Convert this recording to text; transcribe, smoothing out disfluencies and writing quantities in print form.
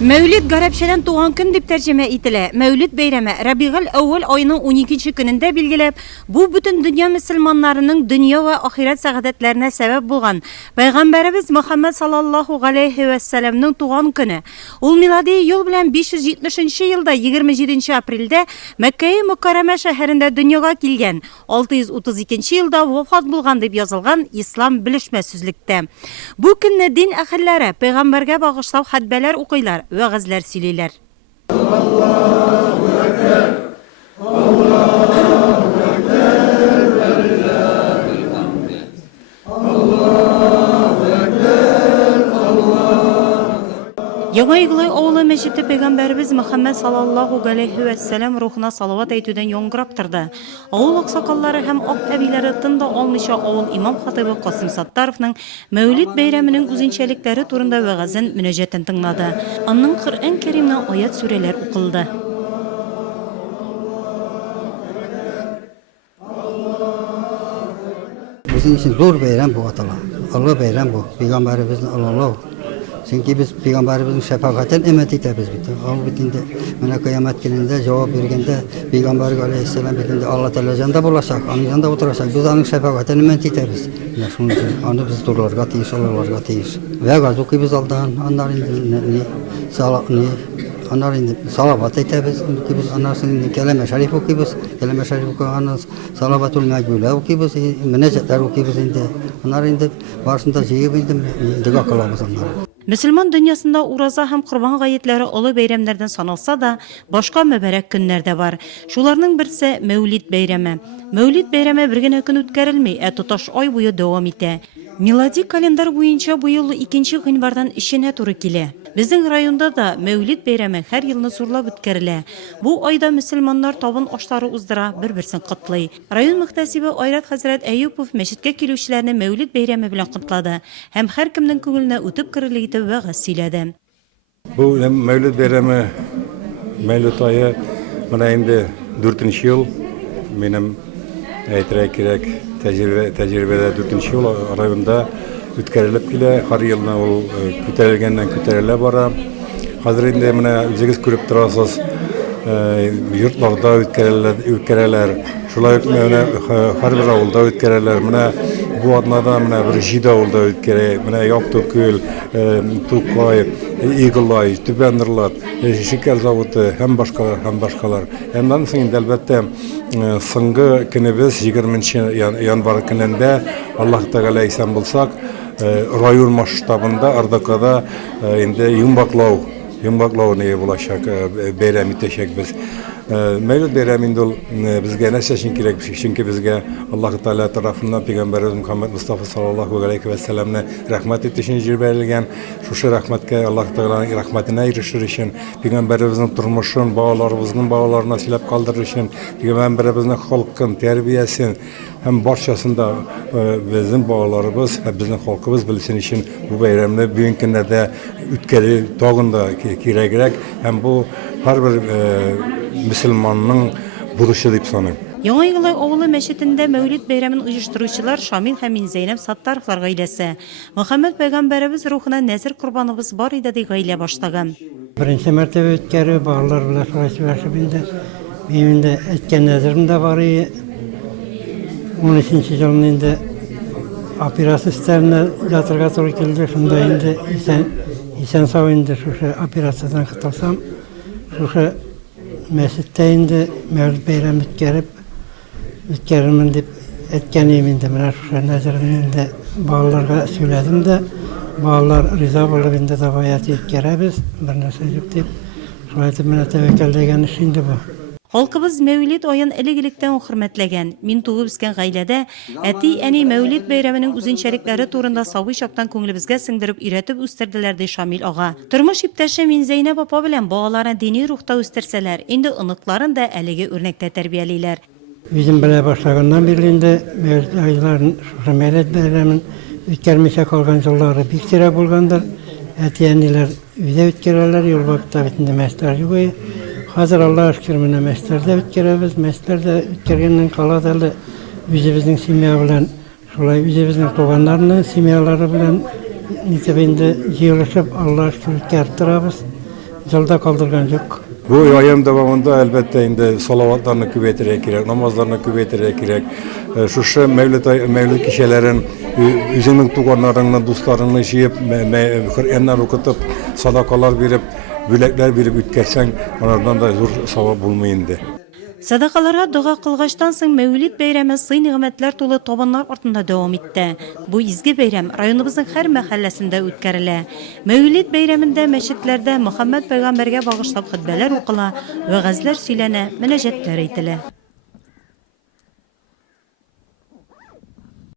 Mevlid Garabşadan tuğan gün dip tercüme etile. Mevlid beyremi Rabi'l Awwal ayının 12. gününde bilgilep, bu bütün dünya Müslümanlarının dünya ve ahiret saadetlerine sebep bulgan Peygamberimiz Muhammed sallallahu aleyhi ve sellem'nin tuğan günü. Ol miladi yıl bilen 570. yılda 27. April'de Mekke-i Mükerreme şehrinde dünyaya kelgen, 632. yılda vefat bulgan deb yazılgan İslam bilişmesizlikte. Bu günne din ahillere Peygamberge bağışlav hadbeler okuylar ve gazler söyleyler. Allahu Ekber, Allahu Ekber, Lillahil hamd. Allahu Ekber, Allahu. Yağaygılay oğlu meşitte Peygamberimiz Muhammed sallallahu aleyhi ve sellem ruhuna salavat eytüden yongıraptırdı. Oğul aksakalları hem ok ebileri tında olmuşa oğul İmam Hatibi Qasım Sattarıf'nın Mevlid Beyramının uzinçelikleri turunda ve gazın müneccatini tınladı. Anның Kur'an-ı Kerim'den ayet süreler okıldı. Bizim için zor bayram bu atalar. Allah bayram bu. Peygamberimizin Allah. Çünkü biz Peygamberimizin şefakatini emetik de biz bitti. Al bitinde, bana kıyamet gününde cevap vergende Peygamber Aleyhisselam bitinde Allah Teala canda bulaşacak, onun yanında oturacak. Biz onun şefakatini emetik de biz. Ya şunun için onu biz dururlar, gatıyız, olurlar, gatıyız. Ve gazı ki biz aldan, onların onların salavat ettiğimiz ki biz onların kelime şerif okuyuz, kelime şerif okuyuz, salavatul mecbule okuyuz, menecetler okuyuz indi. Onların indi varsında cevap indi, diga kılavuz onlara. Müslüman dünyasında uraza hem kurban gayetleri ulu beyramlardan sanılsa da başka mübarek günlerde var. Şularının birisi Mevlid Beyremi. Mevlid Beyremi bir gün gün ötkerilmey, tutaş ay boyu devam ete. Miladi kalendar boyunca bu yıl 2. günvardan işine turu kile. Bizim rayonda da Mevlid Beyremi her yılını zorlap ötkerile. Bu ayda Müslümanlar tavın oşları uzdıra bir-birsin kıtlay. Rayon muhtasibi Ayrat Hazret Eyyupov meşitke kilüşlerini Mevlid Beyremi bilen kıtladı. Hem her kimden köngülüne ötüp kırılıydı ve gazsiledi. Bu Mevlid Beyremi, Mevlid ayı bana indi 4. yıl. Benim aytıraq kerek tecrübede 4. yıl rayonda ötkerilip kile, her yılına ol köterilgenden köterile bara. Hazır indi mene üzeriz körüp turasız yurtlarda ötkereler. Şulay her bir avulda ötkereler. Mene bu adnada mene bir jida avulda ötkere. Mene Yaktökül, Tukay, Eagle-Eye, Tübendirlat, şeker zavutu hem başkalar. Ondan sonra elbette sıngı günümüz 20. yanvar gününde Allah Teala isen bulsak rayon masştabında Ardakada indi yumbaklav neye bulaşak beyram iteşek biz. Mevlid Beyraminde bizge nerse için gerek bir şey. Çünkü bizge Allah Teala tarafından Peygamberimiz Muhammed Mustafa sallallahu aleyhi ve sellem'ne rahmet ettiğini cirbelgen. Şu rahmetke Allah Teala'nın rahmetine erişir için Peygamberimizin turmuşun, bağlarımızın bağlarına silap kaldırır için Peygamberimizin halkın terbiyesini hem barçasında bizim bağlarımız, bizim halkımız bilsin için bu bayramını büyük günlerde ütkeli tağında gerek hem bu her bir Müslümanın buluşu deyip sanırım. Yağaygılay oğlu meşitinde Mevlid Beyramın uyuşturucular Şamil Həmin Zeynep Sattarıflar gaylesi. Muhammed Peygamberimiz ruhuna nezir kurbanımız var idi dey gayle başlagan. Birinci mertebe ötkeri bağlar bile sırası bildi. Benim de etken nezirim de var. 13. yılın indi operasyon sistemine yatırga doğru geldi. Şunda indi isen sağ indi şu operasyondan katılsam. Şu mescitte indi Mevlid Beyram ötkerimin deyip etkeniyim indi. Ben şu nezirimin de bağlarga söyledim de bağlar riza bolup indi de bayat ötkeribiz. Bir narsa yok deyip şu ayetip bana tevekkeldeğen iş indi bu. Halkımız Mevlid oyun eligilikten hürmetlegen. Min tuğu bizken gaylede eni Mevlid Beyramının uzinçelikleri turunda savı şaptan köngülübizge singdirip üretip üstirdilerdi Şamil ağa. Turmuş iptaşı Min Zeynep apa bilen bağlarına dini ruhta üstirseler, indi ınıkların da eligi örnekte terbiyeliler. Bizim bile başlığından birliğinde Mevlid Beyramının ütkermişe kalgan yılları bir sıra bulgandır. Etiyeniler üde ütkererler, yol vakti bitinde mesler yugoyu. Hazır Allah'a şükür mene meslerde ütkerebiz. Meslerde ütkergenden kaladalı yüzümüzün simya bilen, şolay yüzümüzün toğanlarının simyaları bilen nitebinde yığılışıp Allah'a şükür ütkerip durabız. yolda kaldırgan yok. Bu ayım devamında elbette indi salavatlarını kübeytirek gerek, namazlarını kübeytirek gerek. Şu mevlüt kişilerin üzerinin tuğanlarını, dostlarını yiyip, Kur'anlar okutup, sadakalar verip, bülekler verip ütkersen, onlardan da zor savab bulmayındı. Sadaqalara dua kılgaçtan soň Mevlid beyremi sый nimetler tolu tobanlar артында devam etti. Bu izgi beyrem rayonumuzun her mahallesinde ütkerilir. Mevlid beyramında meşitlerde Muhammed Peygamberge bağışlap hutbeler okula, vaazlar söylene, münacatlar etilir.